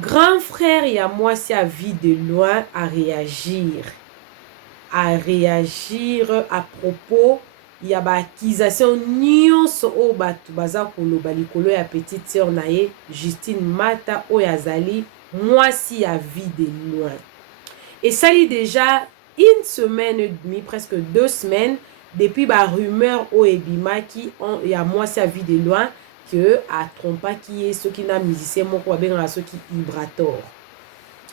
Grand frère, il y a moi, c'est à vie de loin à réagir. À réagir à propos, il y a ba accusation nyonso o batu baza koloba likolo ya petite sœur nae Justine Mata o yazali moi si à vie de loin. Et ça y est déjà une semaine et demie, presque 2 semaines, depuis la rumeur au Ebima qui il y a moi sa vie de loin que a trompa qui est ce qui n'a musicien mon quoi bien ceux qui vibrator.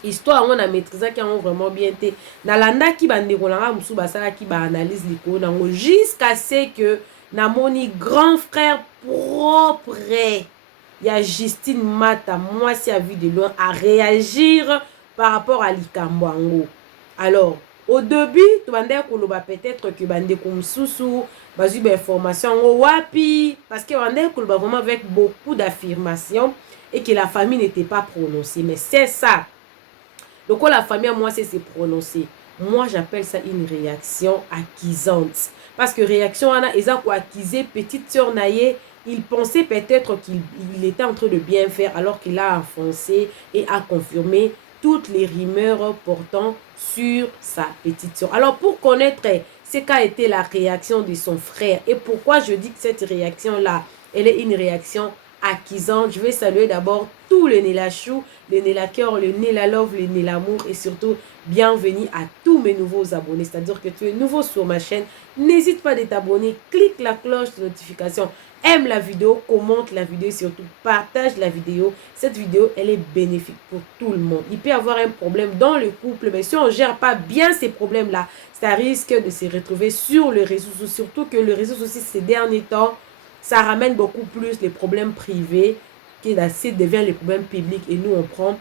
Histoire on a maîtrisé qui ont vraiment bien été. Nalanda qui bande kolanga musu basala qui ba analyse liko nango jusqu'à ce que namoni grand frère propre. Il y a Justine Mata, moi si a vie de loin, à réagir par rapport à Likamboango. Alors, au début, tu vas dire peut-être que bande comme sousou, basu d'informations wapi, parce que bande vraiment avec beaucoup d'affirmations et que la famille n'était pas prononcée. Mais c'est ça. Donc, la famille, moi, c'est prononcé. Moi, j'appelle ça une réaction acquisante. Parce que réaction, ils ont acquisé petite sœur Naye. Il pensait peut-être qu'il était en train de bien faire alors qu'il a enfoncé et a confirmé toutes les rumeurs portant sur sa petite soeur. Alors, pour connaître ce qu'a été la réaction de son frère et pourquoi je dis que cette réaction-là, elle est une réaction acquisante, je vais saluer d'abord tous les Nélachou, les Nélacoeur, les Nélalove, les Nélamour et surtout bienvenue à tous mes nouveaux abonnés. C'est-à-dire que tu es nouveau sur ma chaîne, n'hésite pas de t'abonner, clique la cloche de notification. Aime la vidéo, commente la vidéo, surtout partage la vidéo. Cette vidéo, elle est bénéfique pour tout le monde. Il peut y avoir un problème dans le couple, mais si on ne gère pas bien ces problèmes-là, ça risque de se retrouver sur les réseaux sociaux. Surtout que les réseaux sociaux, ces derniers temps, ça ramène beaucoup plus les problèmes privés qui devient les problèmes publics. Et nous, on prend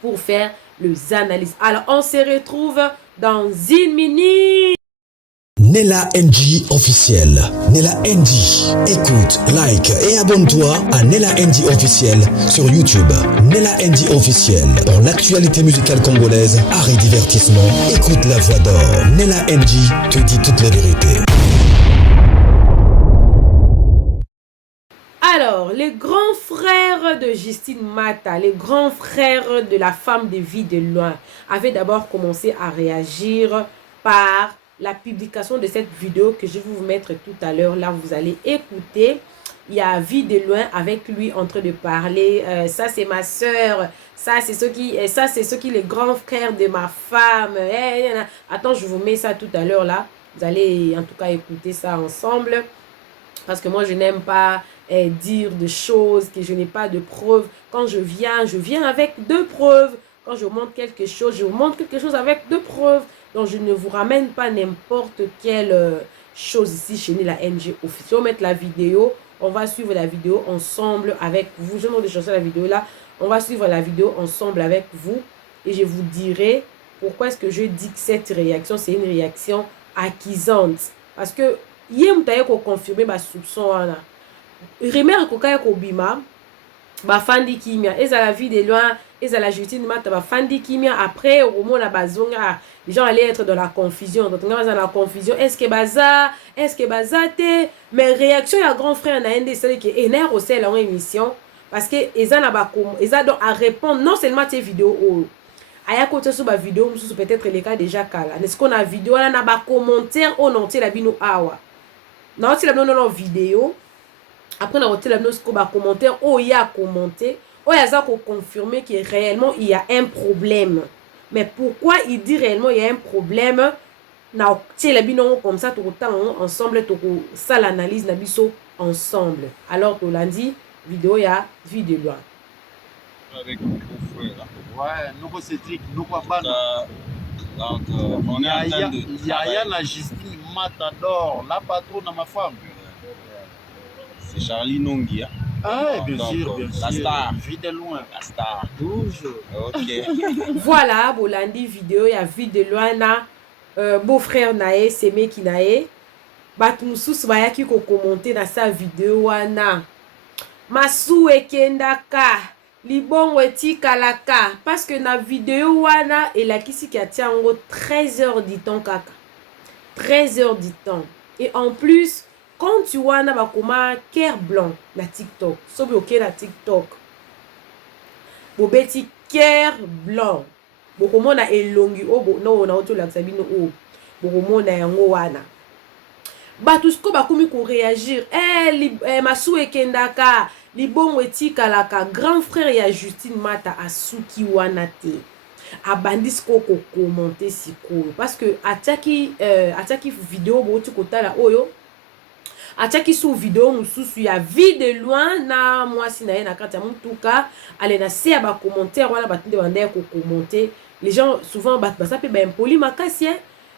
pour faire les analyses. Alors, on se retrouve dans une minute. Nella NG officiel. Nella NG. Écoute, like et abonne-toi à Nella NG officiel sur YouTube. Nella NG officiel. Pour l'actualité musicale congolaise, art et divertissement, écoute la voix d'or. Nella NG te dit toutes les vérités. Alors, les grands frères de Justine Mata, les grands frères de la femme de vie de loin, avaient d'abord commencé à réagir par la publication de cette vidéo que je vais vous mettre tout à l'heure. Là, vous allez écouter. Il y a vie de loin avec lui en train de parler. Ça, c'est ma soeur. Ça, c'est ce qui les grands frères de ma femme. Attends, je vous mets ça tout à l'heure là. Vous allez en tout cas écouter ça ensemble. Parce que moi, je n'aime pas dire de choses que je n'ai pas de preuves. Quand je viens avec 2 preuves. Quand je montre quelque chose, je vous montre quelque chose avec 2 preuves. Donc, je ne vous ramène pas n'importe quelle chose ici chez la NG Officiel. Je vais mettre la vidéo. On va suivre la vidéo ensemble avec vous. Je vais de chercher la vidéo là. On va suivre la vidéo ensemble avec vous. Et je vous dirai pourquoi est-ce que je dis que cette réaction, c'est une réaction acquisante. Parce que, hier, vous avez confirmé ma soupçon. Rumeur kokaya kobima ba fandi kimia eza la vie de loin eza la Justine Mata ba fandi kimia après au moment la bazonga les gens allaient être dans la confusion donc on dans la confusion est-ce que bazate mais réaction ya grand frère na ndé c'est que ener au sel en émission parce que eza na ba eza donc à répondre non seulement tes vidéos au aya côté sur ba vidéo peut-être les cas déjà kala est-ce qu'on a vidéo là na ba commentaire au non la bino awa non c'est la non vidéo. Après, on a retiré la commentaire. Oh, il y a commenté. Oh, il y a confirmé que réellement, il y a un problème. Mais pourquoi il dit réellement il y a un problème? Na la bino comme ça, tout le temps, ensemble, tout ça, l'analyse, na biso ensemble. Alors, que lundi, vidéo, il y a vie de loin. Avec mon frère. Ouais, nous, Cédric, nous, papa. Donc, on est en train de. Il y a rien à Justine Matador, la patronne à ma femme. C'est Charlie Nongi. Hein? Ah, bien sûr, bien sûr. La star. Vie de loin. La star. Toujours. Ok. Voilà, Bolandi vidéo, il y a vie de loin, na beau-frère nae, Seme qui nae. Batmusus baya qui ko commenter dans sa vidéo, wana. Masu ekendaka. Libon weti kalaka. Parce que na vidéo, wana, et la kisi qui a tient en gros 13 heures du temps, kaka. 13 heures du temps. Et en plus, quand tu vois na bakoma cœur blanc na TikTok, sobi ok na TikTok. bobeti cœur blanc bokomona elongi o no na otolakisa bino o bokomona yango wana bato siko bakomi koréagir masu ekendaka libongo etikalaka. Grand frère ya Justine Mata asuki wana te abandi siko kokommente sikoyo parce que atiaki video boti kotala oyo atiaki sous video mosusu ya vie de loin na mwasi na ye na kati ya mutuka ale na se ya bacommentaire wana bato nde bandaya kokommente. Les gens souvent baza mpe baimpoli makasi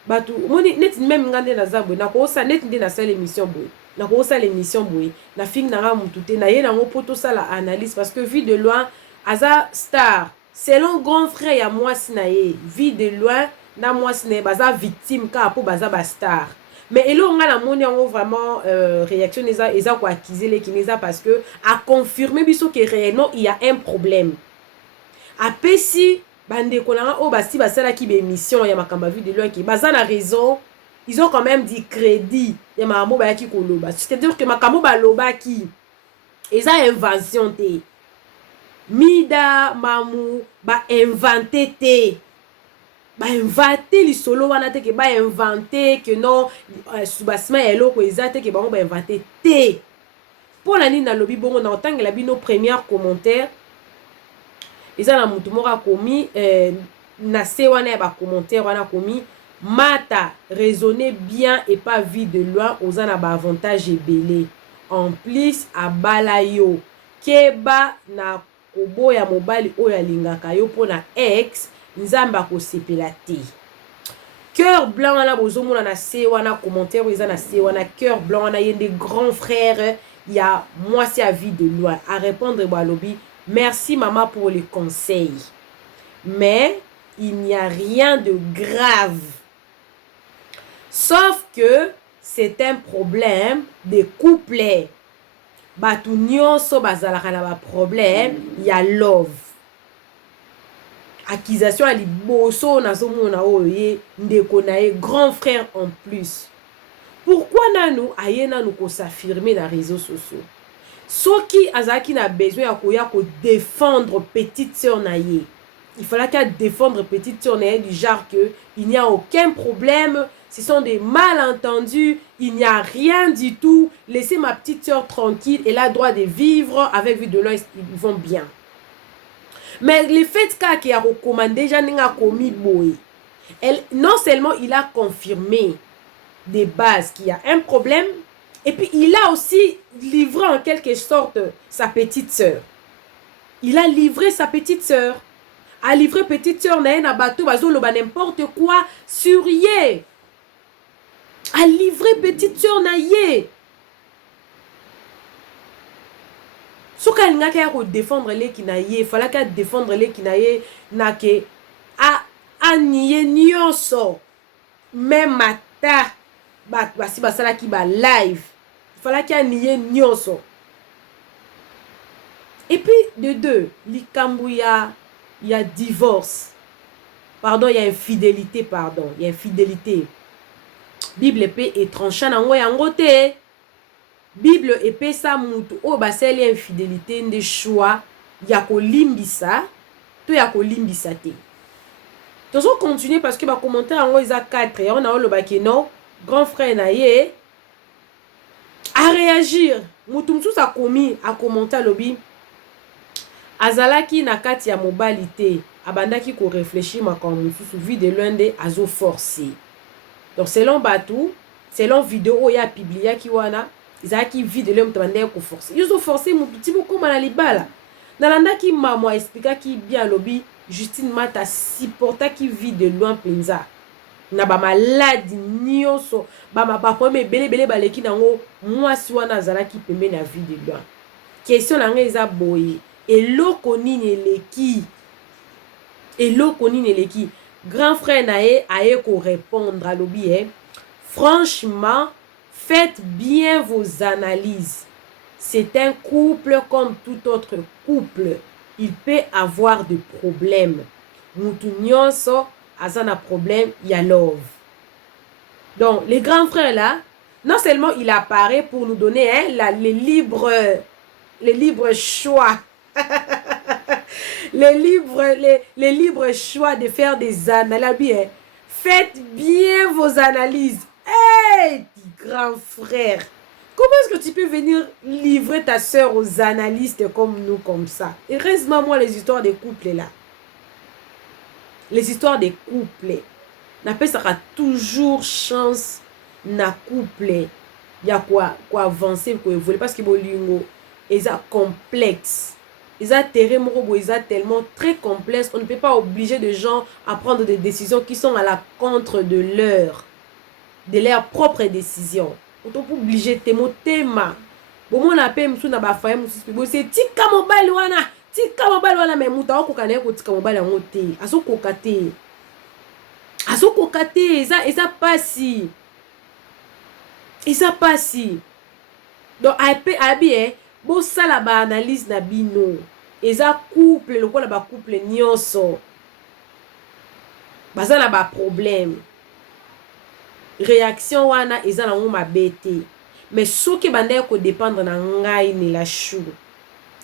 bato moni neti meme nga nde naza boye nakoosa neti nde nasala émission boye nakosala émission boye na fingi nanga mutu te na ye nango mpo tosala analyse parce que vie de loin aza star selon grand frère ya mwasi na ye. Vie de loin na mwasi na ye baza victime kaka mpo baza bastar mais eloko nga namoni yango vraiment réaction eza koaccuser lekini eza parce que a confirmer biso que réellement il y a un problème apesi bandeko nanga oyo basi basalaki bémission ya makambo ya vie de loin ki baza na raison. Ils ont quand même dit crédit ya makambo bayaki koloba c'est-à-dire que makambo balobaki eza invention te Mida mamu inventé te inventé lisolo wana te ke inventé que non subasima ya eloko eza te ke bango inventé te mpona nini nalobi bongo na otangela bino première commentaire eza na mutu moko akomi na se wana ya bacommentaire wana akomi Mata raisonner bien et pas vie de loin aux na avantage ebele en plus abala yo keba na koboya mobali oyo alingaka yo pona ex nzamba kosepela te. Cœur blanc wana bozomona na se wana commentaire eza na se wana cœur blanc wana yende grand frère ya mwasi à vie de loin à répondre balobi merci maman pour les conseils mais il n'y a rien de grave sauf que c'est un problème de couple. Batu nyonso bazalaka na ba problème ya love. Accusation à liboso nazomona oye ndeko na ye grand frère en plus. Pourquoi nanu ayena nous ko s'affirmer dans les réseaux sociaux? Soki azaki na besoin ya koya ko défendre petite sœur na ye. Il fallait qu'à défendre petite sœur na ye du genre que il n'y a aucun problème. Ce sont des malentendus, il n'y a rien du tout. Laissez ma petite sœur tranquille, elle a le droit de vivre avec vie de l'œil, ils vont bien. Mais le fait qu'il a recommandé, déjà n'a commis boy. Non seulement il a confirmé des bases qu'il y a un problème, et puis il a aussi livré en quelque sorte sa petite sœur. Il a livré sa petite sœur. A livré petite sœur na bateau, bazoloba n'importe quoi sur ye. A livré petite sœur na ye. Soka alingaka ya ko défendre les ki na ye, fallait ka défendre les ki na ye na ke a niye nyonso. Même mata basi basala ki ba live. Fallait ka niye nyonso. Et puis de deux, likambu ya divorce. Pardon, il y a infidélité, pardon, il y a infidélité. Bible épée et tranchant en yango te. Bible épée sa mutu o baseli infidélité nde choix ya ko limbisa to ya ko limbisa te. Tozo continuer parce que ba commentaire en isa 4 et on a le baki non grand frère na ye a réagir. Mutu msusu a commis a commenter lobi azalaki na kati ya mobalité abandaki ko réfléchir makambo msusu vie de l'un azo forcer. Donc selon Batou, selon vidéo ya publié ki wana, izaki vide le mtandé ko forcer. Ils ont forcé mon petit beaucoup mal libala. Nalanda ki maman expliqua ki bien lobby Justine Mata supporta ki vide loin penza. Na ba maladie nyonso, ba ma papa me belé baleki nango mwasi wana azalaki pembe na vide loin. Question na ngeza boye. Eloko nini eleki. Grand frère nae aye ko répondre à l'obi franchement faites bien vos analyses. C'est un couple comme tout autre couple. Il peut avoir des problèmes. Mutu nyonso azana problème ya love. Donc les grands frères là, non seulement il apparaît pour nous donner le libre choix. les libres choix de faire des analyses. Faites bien vos analyses. Hey, grand frère, comment est-ce que tu peux venir livrer ta soeur aux analystes comme nous, comme ça? Et reste-moi, moi, les histoires des couples là. Les histoires des couples. N'appelle ça toujours chance na couple. Il y a quoi avancer, quoi évoluer. Parce que bolingo, ils sont complexes. Ils ont tellement très complexes. On ne peut pas obliger des gens à prendre des décisions qui sont à la contre de leur propre décision. On peut obliger tes mots, tema. Bon, on appelle monsieur na ba faye monsieur. C'est tika mobile wana mais muta okokana ko tika mobile yango te. Aso kokate. Eza pasi. Donc abi bo sala ba analyse na bino. Eza couple lokola ba couple nyonso. Baza na ba problème. Réaction wana eza na ngoma bete. Mais soki banda ko dépendre na ngai ni la chou.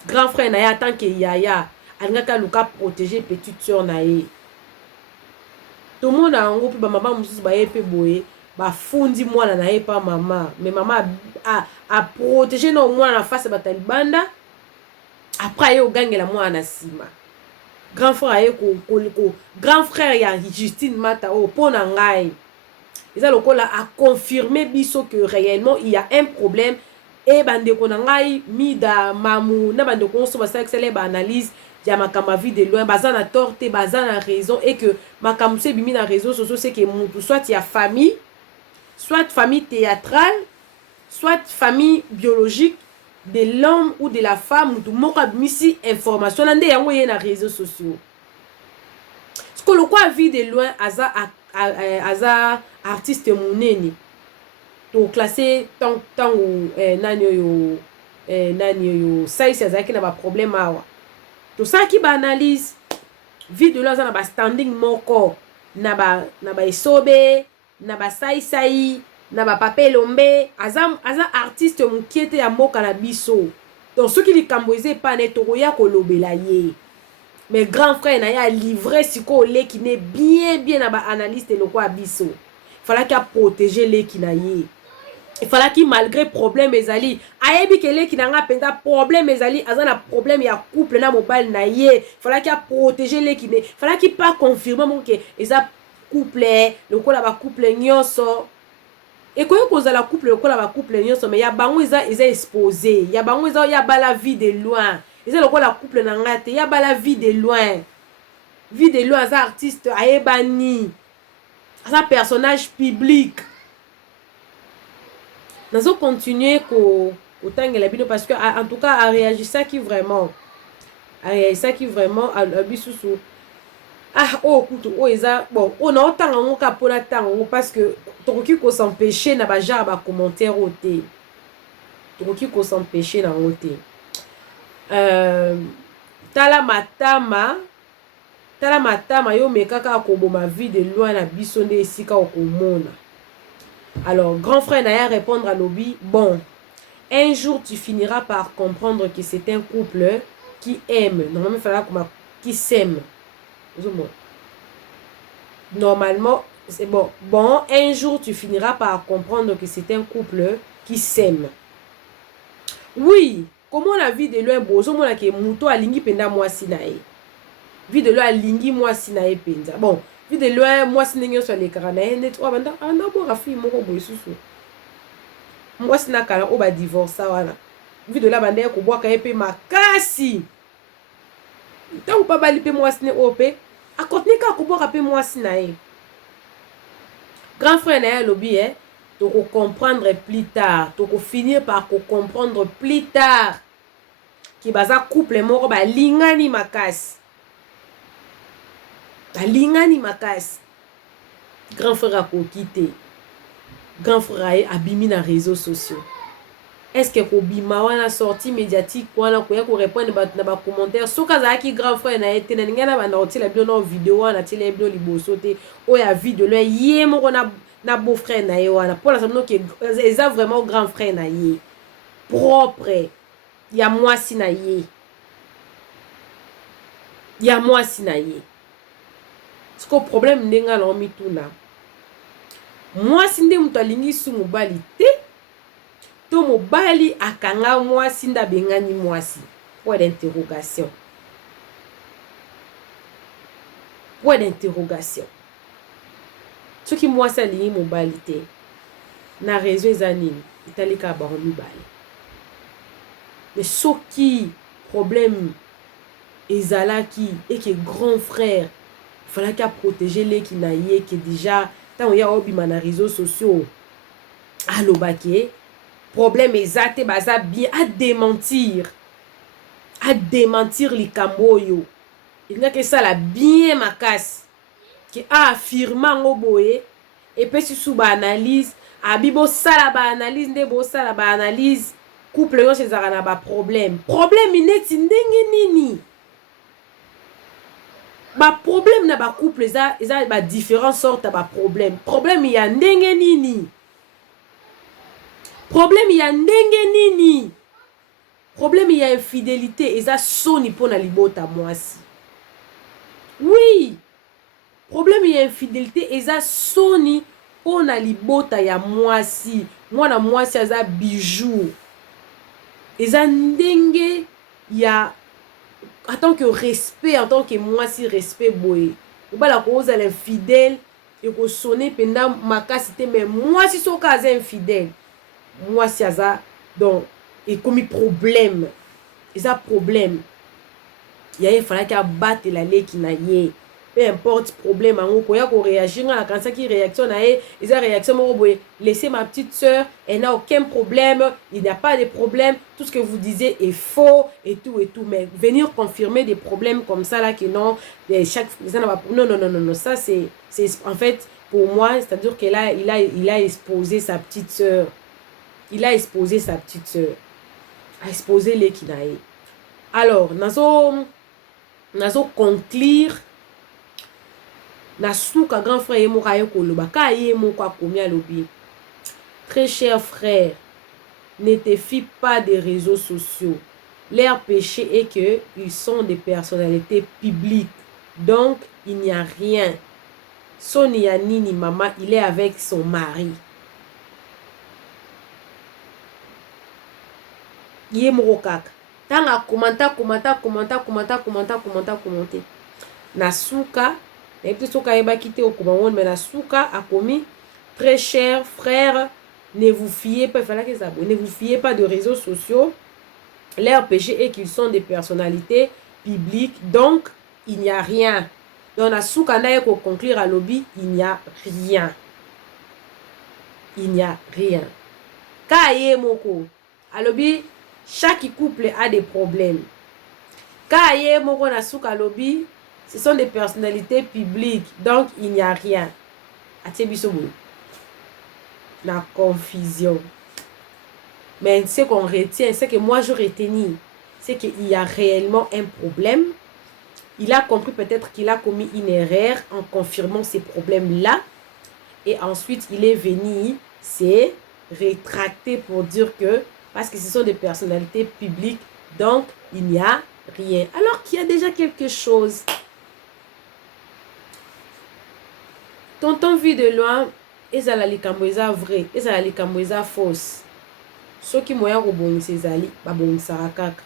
Grand frère na ya tant que yaya alingaka luka protéger petite sœur na ye. Tout le monde a un groupe, maman mususu ba yepe boye, ba fundi mwana na ye pa maman, mais maman a protégé no mwana na face ba talibanda. Après yo gangela mwana na sima. Grand frère grand frère ya Justine Mata o pona ngai. Ils ont a confirmé biso que réellement il y a un problème et bande ko ngai mida mamu na bande ko so ba sa ba analyse ya makama vie de loin baza na torte baza na raison et que makam se bimi na réseaux sociaux c'est que mutu soit il y a famille soit famille théâtrale soit famille biologique de l'homme ou de la femme mutu moko misi information na nde yango ye na réseaux sociaux ce que le quoi vie de loin aza artiste muneni to classé tant ou nani yo ça c'est ça qui n'a pas problème awa tout ça qui ba analyse vie de loin na ba standing moko na ba esobe na ba sai na ba papelombe aza artiste mukiete ya mboka na biso donc ce qui likamboise pas neto ya kolobela ye. Mais grand frère na ya livré siko le qui n'est bien na ba analyste le quoi biso. Il fallait qu'il protéger le qui na ye. Il fallait qu'il malgré problème ezali ayebi que le qui na nga penda problème ezali azana problème ya couple na mobile na ye. Il fallait qu'il protéger le qui ne. Il fallait qu'il pas confirmer mon que eza couple le quoi la ba couple nyonso. Et quand on a la couple le quoi la ba couple nyonso mais ya bango eza exposé. Ya bango eza ya ba la vie de loin. Ils ont la couple na ngate ya ba la vie de loin as artiste aebani as personnage public nazo continuer ko otangela bino parce que en tout cas a réagi ça qui vraiment a bisusu kutu eza bon on a autant ngo ka pona tango parce que tokoki ko s'empêcher na ba genre ba commentaire oté tokoki ko s'empêcher na oté tala matama yo mekaka akoboma vie de loin na biso nde esika okomona. Alors grand frère na ya répondre à lobby bon un jour tu finiras par comprendre que c'est un couple qui aime normalement il fallait comme qui s'aime normalement c'est bon un jour tu finiras par comprendre que c'est un couple qui s'aime. Oui. Comment la vie de loin bozo mona ke muto alingi penda mwasi na ye. Vie de loin alingi mwasi na ye penza. Bon, vie de loin mwasi ndenge so le karana net o banda anda bo rafi moko boy susu. Mwasi na kala o ba divorce wana. Vie de la banda ko bwaka ye pe makasi. Tant pa bali pe mwasi ne ope, a kontine ka ko bwaka pe mwasi na ye. Grand frère na ya lobi tu vas comprendre plus tard, tu vas finir par comprendre plus tard que baza couple moko ba lingani makasi. Grand frère a quitté. Grand frère a abimi na réseaux sociaux. Est-ce que kobima wana sortie médiatique wana koya ko répondre na ba commentaire soka za ki grand frère na été na ngana ba na otila bio na vidéo na tele bio liboso te o ya vidéo le yé moko na beau frère na ye wana pour la savoir que eza vraiment grand frère na ye propre ya mwasi na ye ya mwasi na ye. Siko problème ndenga na mituna. Mwasi nde mutu alingi su mobali te. To mobali akanga mwasi nda bengani mwasi. Point d'interrogation. Point d'interrogation. Soki mwasi alingi mobali te. Na raison eza nini? Italika ba mibali. Mais soki problème ezalaki et que grand frère il fallait qu'il protéger les qui naïe qui déjà tant il y a obima na réseaux sociaux allo baké problème exact baza bien à démentir les camboyo il n'y a que ça la bien ma casse qui a affirmé en boye et puis sous ba analyse abibo sala ba analyse ndebo sala ba analyse couple yo chez na ba problème ineti ndenge nini ba problème na ba couple eza ba différentes sortes ba problème ya ndenge nini problème ya infidélité eza soni pona libota mwasi oui problème ya infidélité eza soni pona libota ya mwasi mwana mwasi aza bijou eza ndenge ya en tant que respect, en tant que moi si respect boy. Ou pas la cause elle est infidèle et qu'on sonne pendant ma cassité mais moi si son cas est infidèle. Moi si ça donc et comme problème. Il y a problème. Il fallait qu'il batte la lait qui n'a yé. Peu importe problème en haut, qu'on réagir à quand ça qui réaction à ils a réaction laissez ma petite soeur, elle n'a aucun problème, il n'y a pas de problème, tout ce que vous disiez est faux et tout mais venir confirmer des problèmes comme ça là que non, chaque non ça c'est en fait pour moi, c'est-à-dire que là il a exposé sa petite soeur. A exposé les kinae. Alors, nazo conclure na souka grand frère yemoka yekoloba ka yemoka komia lobi. Très cher frère, ne te fie pas des réseaux sociaux. Leur péché est que ils sont des personnalités publiques. Donc, il n'y a rien. Sonia Nini maman, il est avec son mari. Yemokaka. Tanga commenter. Nasuka et puis soka eba quitté au commandement mais Nasuka a commis très cher frère, ne vous fiez pas, ne vous fiez pas de réseaux sociaux. Leur péché est qu'ils sont des personnalités publiques, donc il n'y a rien. Donc Nasuka n'a qu'à conclure à lobby, il n'y a rien. Kaye moko. À lobby, chaque couple a des problèmes. Kaye moko Nasuka lobby, ce sont des personnalités publiques, donc il n'y a rien. La confusion. Mais ce qu'on retient, c'est que moi je retiens, c'est qu'il y a réellement un problème. Il a compris peut-être qu'il a commis une erreur en confirmant ces problèmes-là. Et ensuite, il est venu se rétracter pour dire que, parce que ce sont des personnalités publiques, donc il n'y a rien. Alors qu'il y a déjà quelque chose. Tonton vu de loin, ezala likambo eza vrai, ezala likambo eza fausse. Soki moya kobongisa ezali, babongisaka kaka.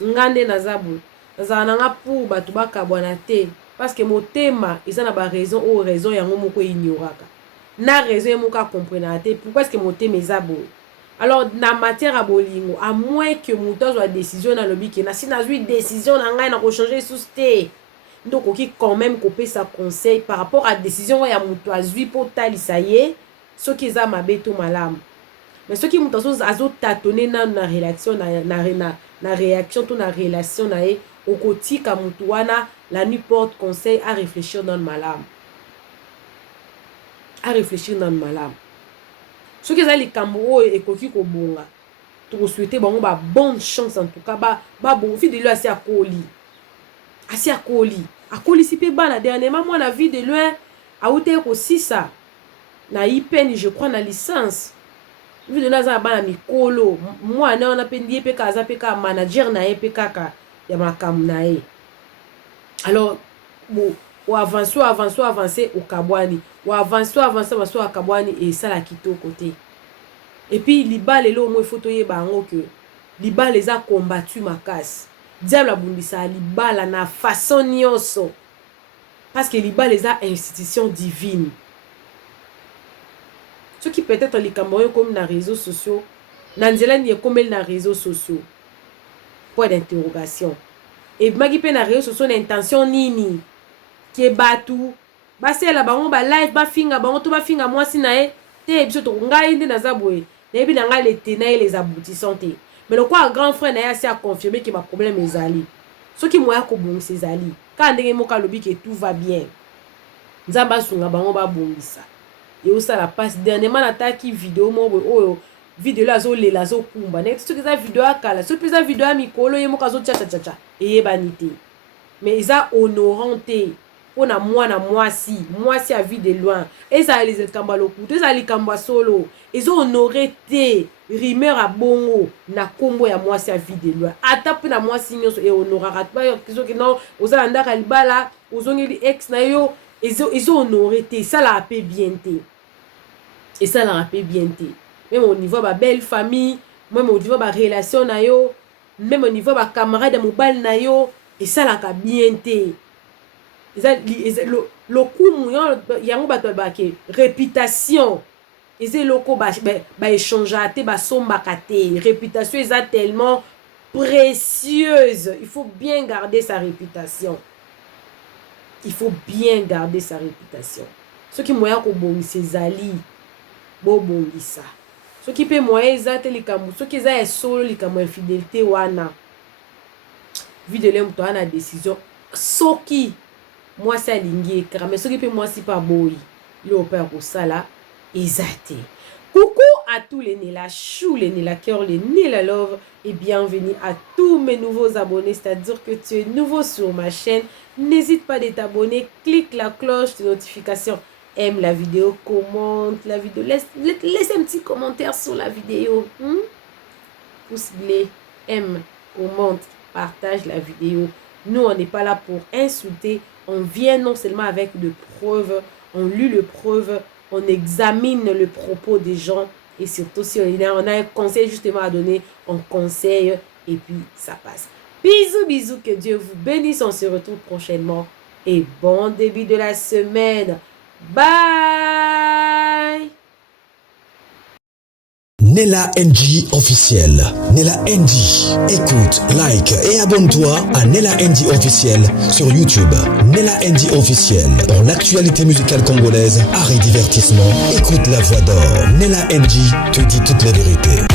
Ngande nazabu, nazala nanga pour batu bakabwana te, parce que motema eza na ba raison ou raison yango moko ignoraka. Na raison moko comprendre te, pourquoi est-ce que motema ezabo? Alors na matière à bolingo, à moins que muto soit décision na lobi ke na si na zui décision na ngai na ko changer sous te. Donc ok quand même couper sa conseil par rapport à décision ya muto azui pour talisa ye, ce qui za mabeto malam. Mais ce qui muto azo tâtonner na relation na réaction to na relation na ye, okoti ka muto wana la nuit porte conseil à réfléchir dans le malam. Ce qui est les Cameroun et Koki Kobonga, tu souhaiter bon bonne chance en tout cas, bon vie de lui assez à Koli. À Koli si peu bas la dernièrement moi la vie de lui a outé aussi ça. Na IPN je crois na licence. Vie de là ba na mikolo. Moi na on a pendie pe kaza pe ka manager na e pe kaka ya makam na e. Alors, ou avance au kabwani. Ou avance au kabwani et ça la quitte au côté. Et puis, liba les lots, moi, il faut que liba les a combattu ma casse. Diable a bundisa, liba la na façon nyonso. Parce que liba les a institutions divines. Ceux qui peut-être les Camerounais comme dans les réseaux sociaux, Nanzela n'y est comme dans les réseaux sociaux. Point d'interrogation. Et magi pe na réseaux sociaux l'intention nini qui est batou. Ba c'est là ba on ba live ba finga ba on to ba finga moi si na e te biso to ngai ndi na zabwe. Na bi na ngai les tenants et les aboutissants te. Mais le quoi grand frère na ya si a confirmé que ma problème est ali. Ceux qui moya ko bon ces ali. Quand ndenge mo ka lobi que tout va bien. Nzamba sunga ba on ba bongisa. Et où ça la passe dernièrement attaque vidéo mo oh vidéo la zo le la zo kumba ne tout ça vidéo akala tout ça vidéo mikolo yemo kazo cha et banité mais ils a honoranté on a moi si à vie de loin et ça les kambalo tout ça les kamba solo ils ont honoré té rimer à bongo na kombo ya moi si à vie de loin atape na moi si nyoso et honorara pas que non aux anda kalibala aux ongi ex na yo ils ont honoré té ça la paix bien té et ça la paix bien té même au niveau de ma belle famille, même au niveau de ma relation na yo, même au niveau de ma camarade de mobile na yo, et ça la ka bien té. Le coup yango bato bake réputation. Et c'est loko ba échanger té ba somba katé, réputation est tellement précieuse. Il faut bien garder sa réputation. Il faut bien garder sa réputation. Ceux qui moyen ko bongisa zali, bo bongisa. Ce qui peut moyen ezate likambo ce qui est solo likambo infidélité wana vu de l'homme toi na décision soki moi ça lingi ekra mais ce qui peut moi si pas boy il opère pour ça là ezate. Coucou à tous les Nela chou, les Nela cœur, les Nela love et bienvenue à tous mes nouveaux abonnés, c'est-à-dire que tu es nouveau sur ma chaîne, n'hésite pas de t'abonner, clique la cloche de notification. Aime la vidéo, commente la vidéo, laisse un petit commentaire sur la vidéo. Pouce bleu, aime, commente, partage la vidéo. Nous, on n'est pas là pour insulter. On vient non seulement avec des preuves, on lit les preuves, on examine le propos des gens. Et surtout, si on a un conseil justement à donner, on conseille et puis ça passe. Bisous, bisous, que Dieu vous bénisse. On se retrouve prochainement. Et bon début de la semaine. Bye. Nela NG officiel. Nela NG. Écoute, like et abonne-toi à Nela NG officiel sur YouTube. Nela NG officiel. Pour l'actualité musicale congolaise, art et divertissement, écoute la voix d'or. Nela NG te dit toutes les vérités.